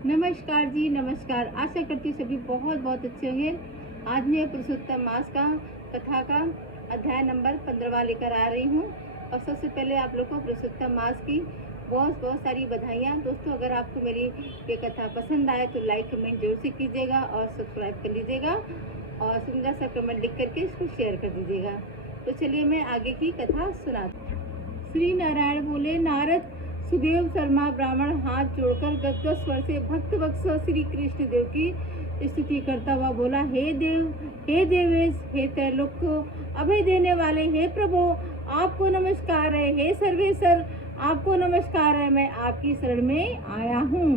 नमस्कार जी, नमस्कार। आशा करती हूँ सभी बहुत बहुत अच्छे होंगे। आज मैं पुरुषोत्तम मास का कथा का अध्याय नंबर 15वां लेकर आ रही हूँ। और सबसे पहले आप लोग को पुरुषोत्तम मास की बहुत बहुत सारी बधाइयाँ। दोस्तों, अगर आपको मेरी ये कथा पसंद आए तो लाइक कमेंट जरूर से कीजिएगा और सब्सक्राइब कर लीजिएगा और सुंदर सा कमेंट लिख करके इसको शेयर कर दीजिएगा। तो चलिए मैं आगे की कथा सुनाती हूँ। श्री नारायण बोले, नारद सुदेव शर्मा ब्राह्मण हाथ जोड़कर गदगद स्वर से भक्त वत्सल श्री कृष्ण देव की स्तुति करता हुआ बोला, हे देव, हे देवेश, हे त्रैलोक को अभय देने वाले, हे प्रभु आपको नमस्कार है, हे सर्वेश्वर आपको नमस्कार है, मैं आपकी शरण में आया हूँ।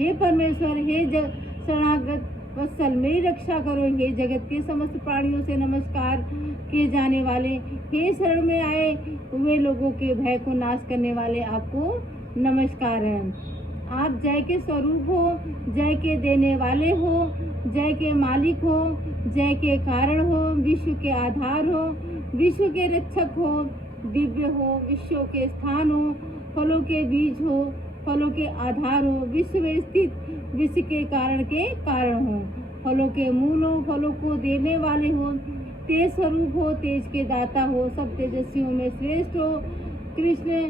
हे परमेश्वर, हे शरणागत वत्सल मेरी रक्षा करो, हे जगत के समस्त प्राणियों से नमस्कार किए जाने वाले, हे शरण में आए हुए लोगों के भय को नाश करने वाले, आपको नमस्कार है। आप जय के स्वरूप हो, जय के देने वाले हो, जय के मालिक हो, जय के कारण हो, विश्व के आधार हो, विश्व के रक्षक हो, दिव्य हो, विश्व के स्थान हो, फलों के बीज हो, फलों के आधार हो, विश्व में स्थित विश्व के कारण हो, फलों के मूल हो, फलों को देने वाले हो, तेज स्वरूप हो, तेज के दाता हो, सब तेजस्वियों में श्रेष्ठ हो, कृष्ण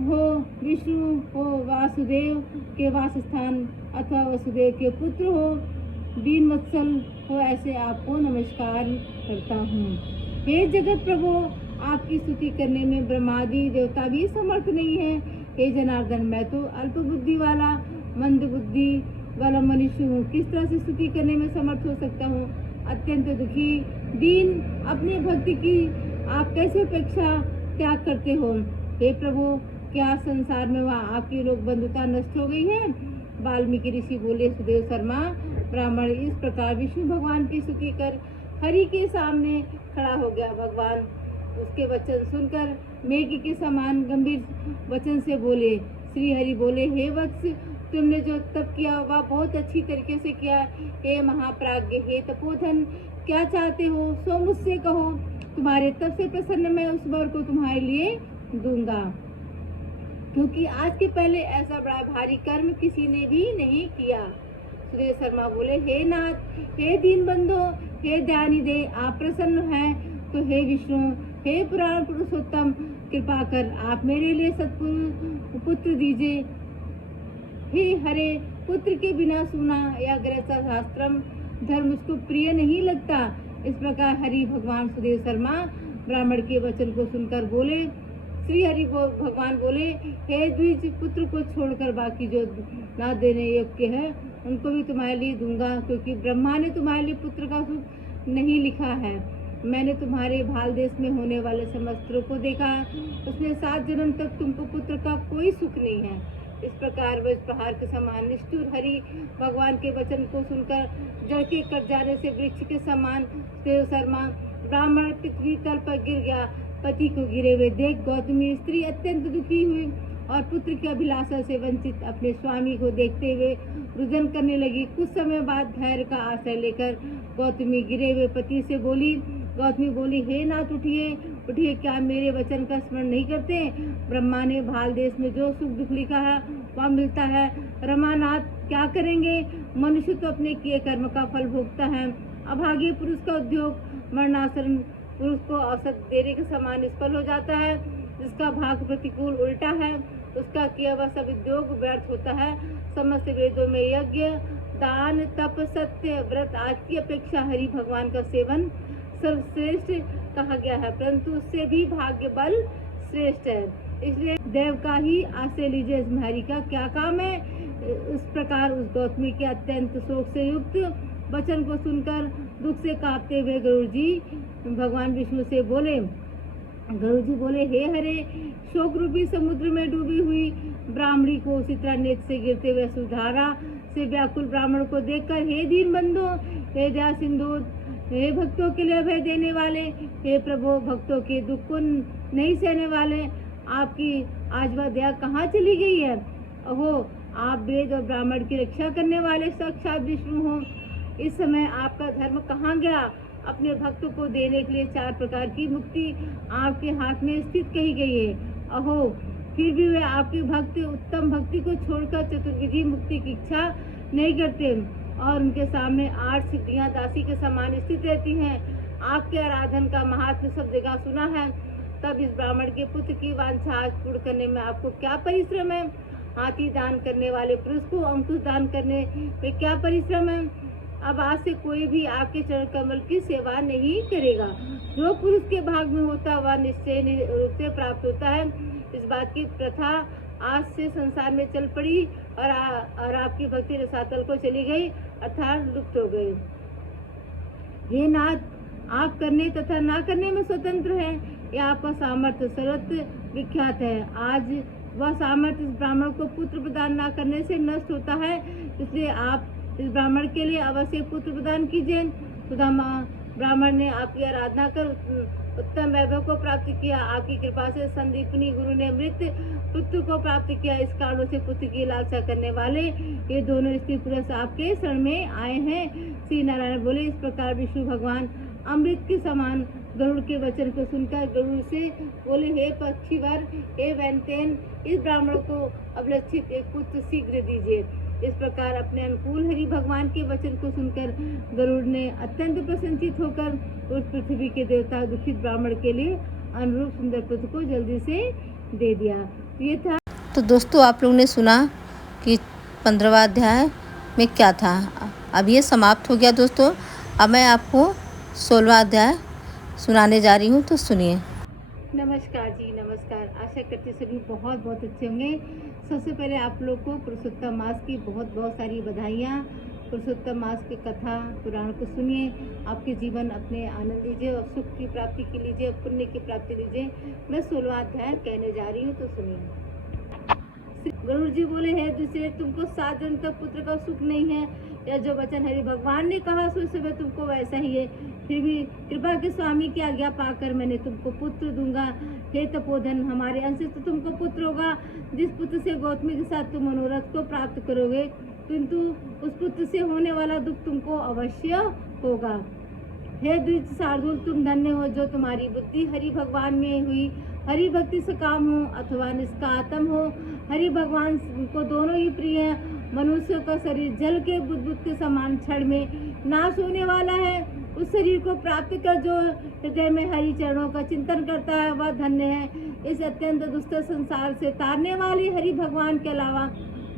हो, विष्णु हो, वासुदेव के वासस्थान अथवा वसुदेव के पुत्र हो, दीन वत्सल हो, ऐसे आपको नमस्कार करता हूँ। हे जगत प्रभु, आपकी स्तुति करने में ब्रह्मादि देवता भी समर्थ नहीं है। हे जनार्दन, मैं तो अल्प बुद्धि वाला, मंद बुद्धि वाला मनुष्य हूँ, किस तरह से स्तुति करने में समर्थ हो सकता हूँ। अत्यंत दुखी दीन अपनी भक्ति की आप कैसे उपेक्षा त्याग करते हो। हे प्रभु, क्या संसार में वह आपकी लोक बंधुता नष्ट हो गई है। वाल्मीकि ऋषि बोले, सुदेव शर्मा ब्राह्मण इस प्रकार विष्णु भगवान की स्तुति कर हरि के सामने खड़ा हो गया। भगवान उसके वचन सुनकर मेघ के समान गंभीर वचन से बोले। श्री हरि बोले, हे वत्स, तुमने जो तप किया वह बहुत अच्छी तरीके से किया। हे महाप्राज्ञ, हे तपोधन, क्या चाहते हो सो मुझसे कहो, तुम्हारे तप से प्रसन्न मैं उस वर को तुम्हारे लिए दूंगा, क्योंकि आज के पहले ऐसा बड़ा भारी कर्म किसी ने भी नहीं किया। सुदेव शर्मा बोले, हे नाथ, हे दीन बंधो, हे दयानिधे, आप प्रसन्न हैं तो हे विष्णु, हे पुराण पुरुषोत्तम, कृपा कर आप मेरे लिए पुत्र दीजिए। हे हरे, पुत्र के बिना सुना या ग्रहस्थ शास्त्रम धर्म मुझको प्रिय नहीं लगता। इस प्रकार हरि भगवान सुदेव शर्मा ब्राह्मण के वचन को सुनकर बोले। श्री हरि भगवान बोले, हे द्विज, पुत्र को छोड़कर बाकी जो ना देने योग्य है उनको भी तुम्हारे लिए दूंगा, क्योंकि ब्रह्मा ने तुम्हारे लिए पुत्र का सुख नहीं लिखा है। मैंने तुम्हारे भाल देश में होने वाले समस्त्रों को देखा, उसमें 7 जन्म तक तुमको पुत्र का कोई सुख नहीं है। इस प्रकार वह प्रहार के समान निष्ठुर हरि भगवान के वचन को सुनकर जड़ के कट जाने से वृक्ष के समान सुदेव शर्मा ब्राह्मण पृथ्वी तल पर गिर गया। पति को गिरे हुए देख गौतमी स्त्री अत्यंत दुखी हुई और पुत्र की अभिलाषा से वंचित अपने स्वामी को देखते हुए रुदन करने लगी। कुछ समय बाद धैर्य का आश्रय लेकर गौतमी गिरे हुए पति से बोली। गौतमी बोली, हे नाथ, उठिए उठिए, क्या मेरे वचन का स्मरण नहीं करते। ब्रह्मा ने भाल देश में जो सुख दुख लिखा है वह मिलता है। रमानाथ क्या करेंगे, मनुष्य तो अपने किए कर्म का फल भोगता है। अभागे पुरुष का उद्योग मरणासन पुरुष को औसत देने के समान निष्फल हो जाता है। जिसका भाग प्रतिकूल उल्टा है उसका किया वह सब उद्योग व्यर्थ होता है। समस्त वेदों में यज्ञ, दान, तप, सत्य, व्रत आदि की अपेक्षा हरि भगवान का सेवन सर्वश्रेष्ठ कहा गया है, परंतु उससे भी भाग्य बल श्रेष्ठ है। इसलिए देव का ही आश्रय लीजिए, इसमें हरि का क्या काम है। इस प्रकार उस गौतमी के अत्यंत शोक से युक्त वचन को सुनकर दुख से कांपते हुए गरुड़ जी भगवान विष्णु से बोले। गरुड़ जी बोले, हे हरे, शोक रूपी समुद्र में डूबी हुई ब्राह्मणी को उसी तरह नेत्र से गिरते हुए सुधारा से व्याकुल ब्राह्मण को देखकर, हे दीन बंधो, हे दया सिंधु, हे भक्तों के लिए अभय देने वाले, हे प्रभु, भक्तों के दुख को नहीं सहने वाले, आपकी आज वह दया कहाँ चली गई है। अहो, आप वेद और ब्राह्मण की रक्षा करने वाले साक्षात विष्णु हो। इस समय आपका धर्म कहाँ गया। अपने भक्त को देने के लिए 4 प्रकार की मुक्ति आपके हाथ में स्थित कही गई है। अहो, फिर भी वे आपके भक्त उत्तम भक्ति को छोड़कर चतुर्विधि मुक्ति की इच्छा नहीं करते और उनके सामने 8 सिद्धियां दासी के समान स्थित रहती हैं। आपके आराधन का महात्म्य सब जगह सुना है। तब इस ब्राह्मण के पुत्र की वांछा आज पूर्ण करने में आपको क्या परिश्रम है? हाथी दान करने वाले पुरुष को अंकुश दान करने में क्या परिश्रम है? अब आज से कोई भी आपके चरण कमल की सेवा नहीं करेगा। जो पुरुष के भाग में होता है वह निश्चय रूप से प्राप्त होता है। इस बात की प्रथा आज से संसार में चल पड़ी और आपकी भक्ति रसातल को चली गई, अर्थात लुप्त हो गई। हे नाथ, आप करने तथा ना करने में स्वतंत्र हैं। यह आपका सामर्थ्य सर्वत्र विख्यात है। आज वह सामर्थ्य इस ब्राह्मण को पुत्र प्रदान न करने से नष्ट होता है, इसलिए आप इस ब्राह्मण के लिए अवश्य पुत्र प्रदान कीजिए। सुदामा ब्राह्मण ने आपकी आराधना कर उत्तम वैभव को प्राप्त किया। आपकी कृपा से संदीपनी गुरु ने मृत पुत्र को प्राप्त किया। इस कारणों से पुत्र की लालसा करने वाले ये दोनों स्त्री पुरुष आपके शरण में आए हैं। श्री नारायण बोले। इस प्रकार विष्णु भगवान अमृत के समान गरुड़ के वचन को सुनकर गरुड़ से बोले, हे पक्षीवर, हे वैनतेन, इस ब्राह्मण को अभिलषित एक पुत्र शीघ्र दीजिए। इस प्रकार अपने अनुकूल हरि भगवान के वचन को सुनकर गरुड़ ने अत्यंत प्रसन्नचित होकर उस पृथ्वी के देवता दुखित ब्राह्मण के लिए अनुरूप सुंदर पुत्र को जल्दी से दे दिया। ये था। तो दोस्तों, आप लोगों ने सुना कि 15वां अध्याय में क्या था। अब ये समाप्त हो गया दोस्तों। अब मैं आपको 16वां अध्याय सुनाने जा रही हूँ, तो सुनिए। नमस्कार जी, नमस्कार। आशा करती सभी बहुत बहुत अच्छे होंगे। सबसे पहले आप लोग को पुरुषोत्तम मास की बहुत बहुत सारी बधाइयाँ। पुरुषोत्तम मास की कथा पुराण को सुनिए, आपके जीवन अपने आनंद लीजिए और सुख की प्राप्ति के लीजिए, पुण्य की प्राप्ति लीजिए। मैं 16वां अध्याय कहने जा रही हूँ, तो सुनिए। गरुड़ जी बोले, है दूसरे, तुमको 7 जन्म तक पुत्र का सुख नहीं है। या जो वचन हरि भगवान ने कहा सो समय तुमको वैसा ही है। फिर भी कृपा के स्वामी की आज्ञा पाकर मैंने तुमको पुत्र दूंगा। हे तपोधन, हमारे अंश से तुमको पुत्र होगा। जिस पुत्र से गौतमी के साथ तुम मनोरथ को प्राप्त करोगे, किंतु उस पुत्र से होने वाला दुख तुमको अवश्य होगा। हे द्विज शार्दूल, तुम धन्य हो जो तुम्हारी बुद्धि हरि भगवान में हुई। हरि भक्ति से काम हो अथवा निष्कातम हो, हरि भगवान को दोनों ही प्रिय है। मनुष्य का शरीर जल के बुदबुद के समान क्षण में नाश होने वाला है। उस शरीर को प्राप्त कर जो हृदय में हरि चरणों का चिंतन करता है वह धन्य है। इस अत्यंत दुष्ट संसार से तारने वाले हरि भगवान के अलावा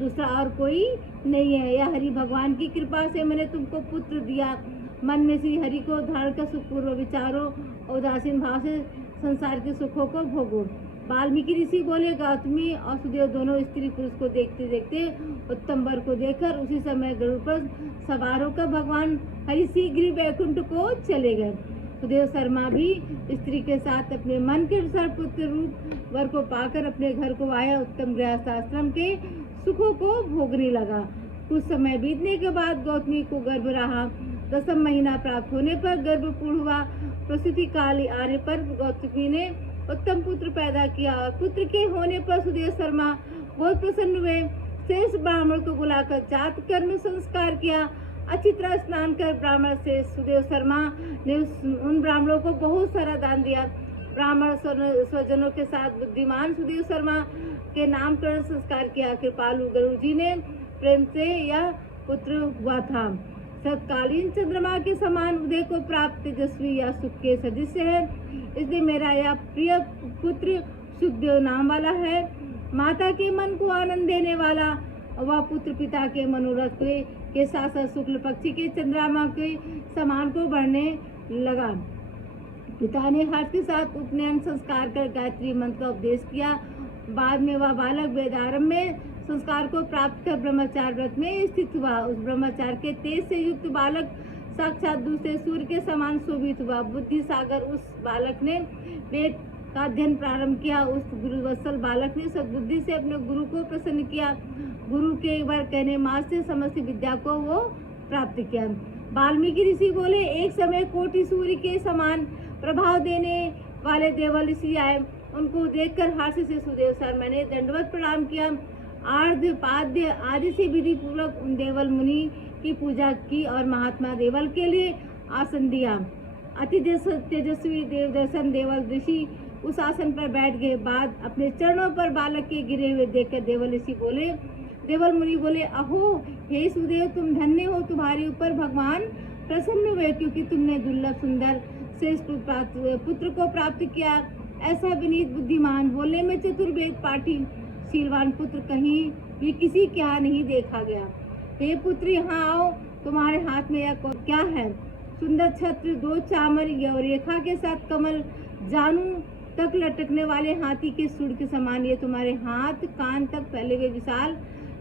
दूसरा और कोई नहीं है। यह हरि भगवान की कृपा से मैंने तुमको पुत्र दिया। मन में श्री हरि को धारण कर सुखपूर्व विचारों और उदासीन भाव से संसार के सुखों को भोगो। वाल्मीकि ऋषि बोले, गौतमी और सुदेव दोनों स्त्री पुरुष को देखते देखते उत्तम वर को देखकर उसी समय गरुड़ पर सवार होकर भगवान हरि शीघ्र वैकुंठ को चले गए। सुदेव शर्मा भी स्त्री के साथ अपने मन के अनुसार पुत्र रूप वर को पाकर अपने घर को आया। उत्तम गृहस्थ आश्रम के सुखों को भोगने लगा। कुछ समय बीतने के बाद गौतमी को गर्भ रहा। 10वां महीना प्राप्त होने पर गर्भ पूर्ण हुआ। प्रसूति काल आने पर गौतमी ने उत्तम पुत्र पैदा किया। पुत्र के होने पर सुदेव शर्मा बहुत प्रसन्न हुए। शेष ब्राह्मण को बुलाकर जात कर्म संस्कार किया। अच्छी तरह स्नान कर ब्राह्मण से सुदेव शर्मा ने उन ब्राह्मणों को बहुत सारा दान दिया। ब्राह्मण स्वजनों के साथ बुद्धिमान सुदेव शर्मा के नामकरण संस्कार किया। कृपालु गरुड़ जी ने प्रेम से यह पुत्र हुआ था। सत्कालीन चंद्रमा के समान उदय को प्राप्त तेजस्वी या सुख के सदस्य है। इसलिए मेरा यह प्रिय पुत्र सुखदेव नाम वाला है। माता के मन को आनंद देने वाला वह पुत्र पिता के मनोरथ के साथ साथ शुक्ल पक्षी के चंद्रमा के समान को बढ़ने लगा। पिता ने हर्ष के साथ उपनयन संस्कार कर गायत्री मंत्र का उपदेश किया। बाद में वह बालक वेदारंभ में संस्कार को प्राप्त कर ब्रह्मचार्य व्रत में स्थित हुआ। उस ब्रह्मचार्य के तेज से युक्त बालक साक्षात दूसरे सूर्य के समान शोभित हुआ। बुद्धि सागर उस बालक ने वेद का अध्ययन प्रारंभ किया। उस गुरुवत्सल बालक ने सद्बुद्धि से अपने गुरु को प्रसन्न किया। गुरु के एक बार कहने मात्र से समस्त विद्या को वो प्राप्त किया। वाल्मीकि ऋषि बोले, एक समय कोटि सूर्य के समान प्रभाव देने वाले देवल ऋषि आए। उनको देखकर हर्ष से सुदेव शर्मा ने दंडवत प्रणाम किया। आर्ध्य पाद्य आदि से विधि पूर्वक उन देवल मुनि की पूजा की और महात्मा देवल के लिए आसन दिया। अति तेजस्वी देवदर्शन देवल ऋषि उस आसन पर बैठ गए। बाद अपने चरणों पर बालक के गिरे हुए देखकर देवल ऋषि बोले, देवल मुनि बोले, अहो हे सुदेव तुम धन्य हो, तुम्हारे ऊपर भगवान प्रसन्न हुए क्योंकि तुमने दुर्लभ सुंदर श्रेष्ठ पुत्र को प्राप्त किया। ऐसा विनीत बुद्धिमान, बोलने में चतुर, वेद पाठी, शीलवान पुत्र कहीं भी किसी के यहाँ नहीं देखा गया। हे पुत्र यहाँ आओ, तुम्हारे हाथ में यह क्या है? सुंदर छत्र, 2 चामर रेखा के साथ कमल, जानू तक लटकने वाले हाथी के सूंड के समान ये तुम्हारे हाथ, कान तक फैले हुए विशाल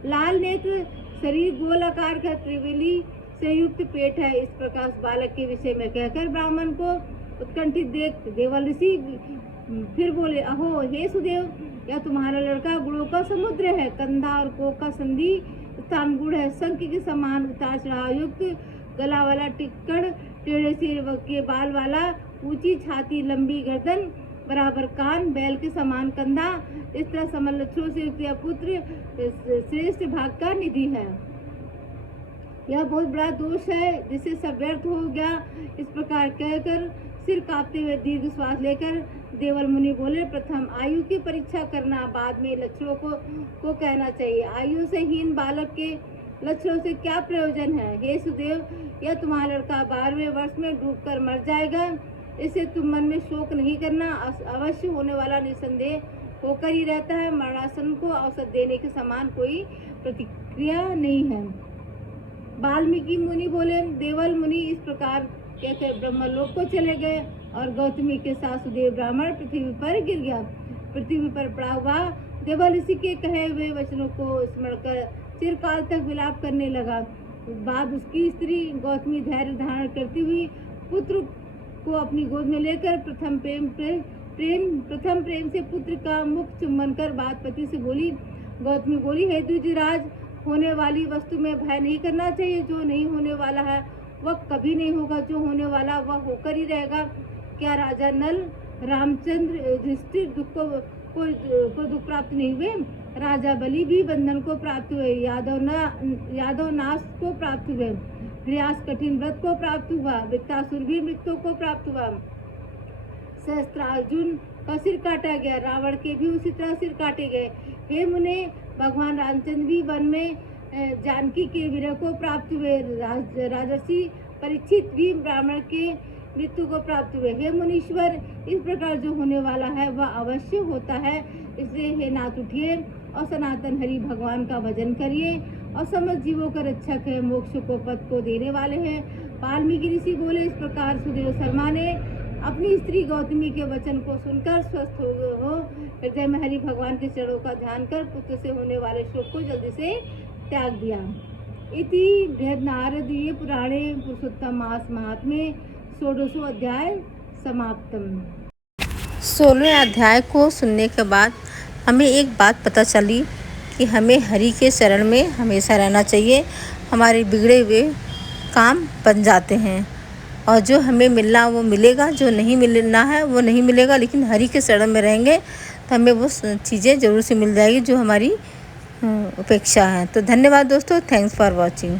लाल नेत्र, शरीर गोल आकार का, त्रिवेली से युक्त पेट है। इस प्रकार बालक के विषय में कहकर ब्राह्मण को उत्कंठित देख देवल ऋषि फिर बोले, अहो हे सुदेव, यह तुम्हारा लड़का गुणों का समुद्र है। कंधा और कोक का संधि स्थान गुण है, शंख के समान उतार चढ़ाव युक्त, गला वाला, टिक्कड़, टेढ़े सिर के बाल वाला, ऊंची छाती, लंबी गर्दन, बराबर कान, बैल के समान कंधा, इस तरह समल लक्षणों से युक्त यह पुत्र श्रेष्ठ भाग का निधि है। यह बहुत बड़ा दोष है जिससे सब व्यर्थ हो गया। इस प्रकार कहकर सिर कांपते हुए दीर्घ श्वास लेकर देवल मुनि बोले, प्रथम आयु की परीक्षा करना, बाद में लक्षणों को कहना चाहिए। आयु से हीन बालक के लक्षणों से क्या प्रयोजन है? हे सुदेव, यह तुम्हारा लड़का 12वें वर्ष में डूबकर मर जाएगा। इससे तुम मन में शोक नहीं करना, अवश्य होने वाला निसंदेह होकर ही रहता है। मरणासन को औसत देने के समान कोई प्रतिक्रिया नहीं है। वाल्मीकि मुनि बोले, देवल मुनि इस प्रकार कहकर ब्रह्मलोक को चले गए और गौतमी के साथ सुदेव ब्राह्मण पृथ्वी पर गिर गया। पृथ्वी पर पड़ा हुआ देवल ऋषि के कहे हुए वचनों को स्मरण कर चिरकाल तक विलाप करने लगा। बाद उसकी स्त्री गौतमी धैर्य धारण करती हुई पुत्र को अपनी गोद में लेकर प्रथम प्रेम से पुत्र का मुख चुम्बन कर बाद पति से बोली। गौतमी बोली, हे द्विजराज, होने वाली वस्तु में भय नहीं करना चाहिए। जो नहीं होने वाला है वह कभी नहीं होगा, जो होने वाला वह होकर ही रहेगा। क्या राजा नल, रामचंद्र, युधिष्ठिर को दुख प्राप्त नहीं हुए? राजा बलि भी बंधन को प्राप्त हुए, यादव नाश को प्राप्त हुए, प्रयास कठिन व्रत को प्राप्त हुआ, वृत्तासुर भी मृत्यु को प्राप्त हुआ, सहस्त्रार्जुन का सिर काटा गया, रावण के भी उसी तरह सिर काटे गए। हे मुने, भगवान रामचंद्र भी वन में जानकी के विरह को प्राप्त हुए, राजर्षि परीक्षित भी ब्राह्मण के मृत्यु को प्राप्त हुए। हे मुनीश्वर, इस प्रकार जो होने वाला है वह अवश्य होता है। इसलिए हे नाथ, उठिए और सनातन हरि भगवान का भजन करिए और समस्त जीवों का रक्षक है, मोक्ष को पद को देने वाले हैं। वाल्मीकि ऋषि बोले। इस प्रकार सुदेव शर्मा ने अपनी स्त्री गौतमी के वचन को सुनकर स्वस्थ हो हृदय में हरि भगवान के चरणों का ध्यान कर पुत्र से होने वाले शोक को जल्दी से त्याग दिया। इति बृहन्नारदीय पुराणे पुरुषोत्तम मास महात्म्ये 16वां अध्याय समाप्तम। 16वें अध्याय को सुनने के बाद हमें एक बात पता चली कि हमें हरि के शरण में हमेशा रहना चाहिए। हमारे बिगड़े हुए काम बन जाते हैं और जो हमें मिलना वो मिलेगा, जो नहीं मिलना है वो नहीं मिलेगा। लेकिन हरि के शरण में रहेंगे तो हमें वो चीज़ें ज़रूर से मिल जाएगी जो हमारी अपेक्षा है। तो धन्यवाद दोस्तों, थैंक्स फॉर वॉचिंग।